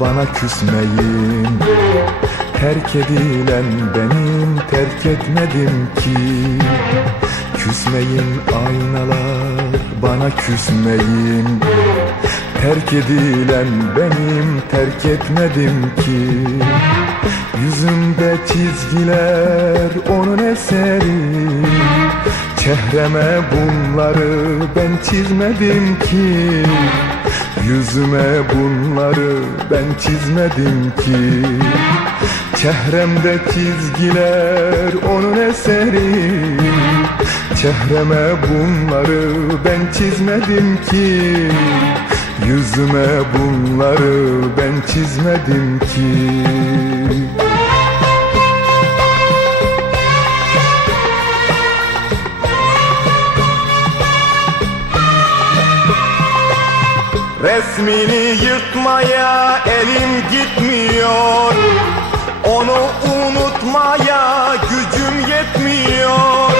bana küsmeyin. Terk edilen benim terk etmedim ki. Küsmeyin aynalar bana küsmeyin. Terk edilen benim terk etmedim ki. Yüzümde çizgiler onun eseri. Çehreme bunları ben çizmedim ki Yüzüme bunları ben çizmedim ki. Çehremde çizgiler onun eseri. Çehreme bunları ben çizmedim ki. Yüzüme bunları ben çizmedim ki Resmini yırtmaya elim gitmiyor. Onu unutmaya gücüm yetmiyor.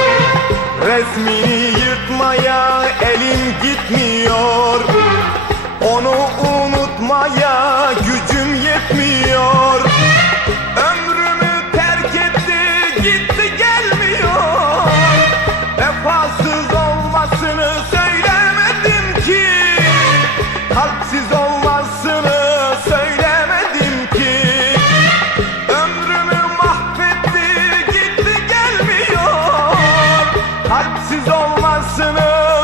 Resmini yırtmaya elim gitmiyor olmasını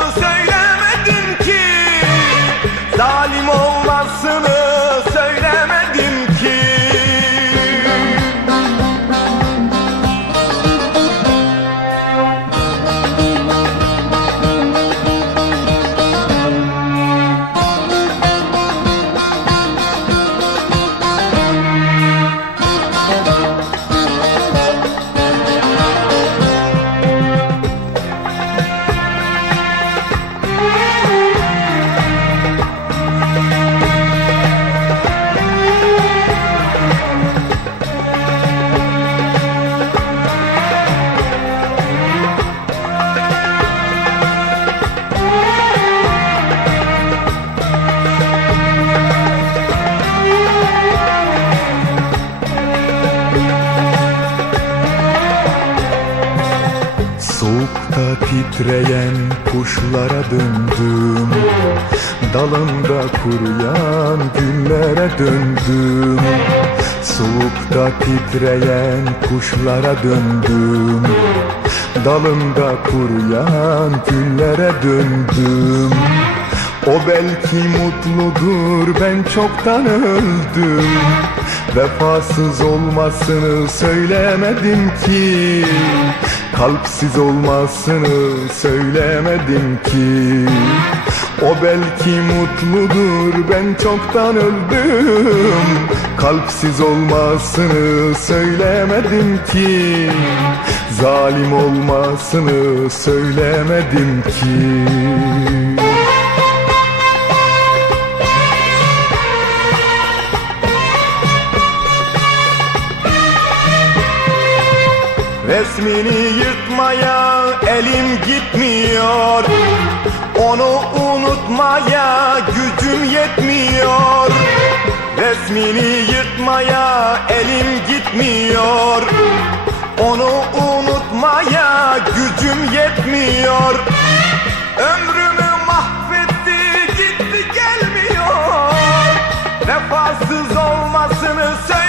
titreyen kuşlara döndüm. Dalında kuruyan güllere döndüm. Soğukta titreyen kuşlara döndüm. Dalında kuruyan güllere döndüm O belki mutludur ben çoktan öldüm. Vefasız olmasını söylemedim ki. Kalpsiz olmasını söylemedim ki. O belki mutludur ben çoktan öldüm. Kalpsiz olmasını söylemedim ki. Zalim olmasını söylemedim ki Resmini yırtmaya elim gitmiyor. Onu unutmaya gücüm yetmiyor. Resmini yırtmaya elim gitmiyor. Onu unutmaya gücüm yetmiyor. Ömrümü mahvetti gitti gelmiyor. Vefasız olmasını söylemedim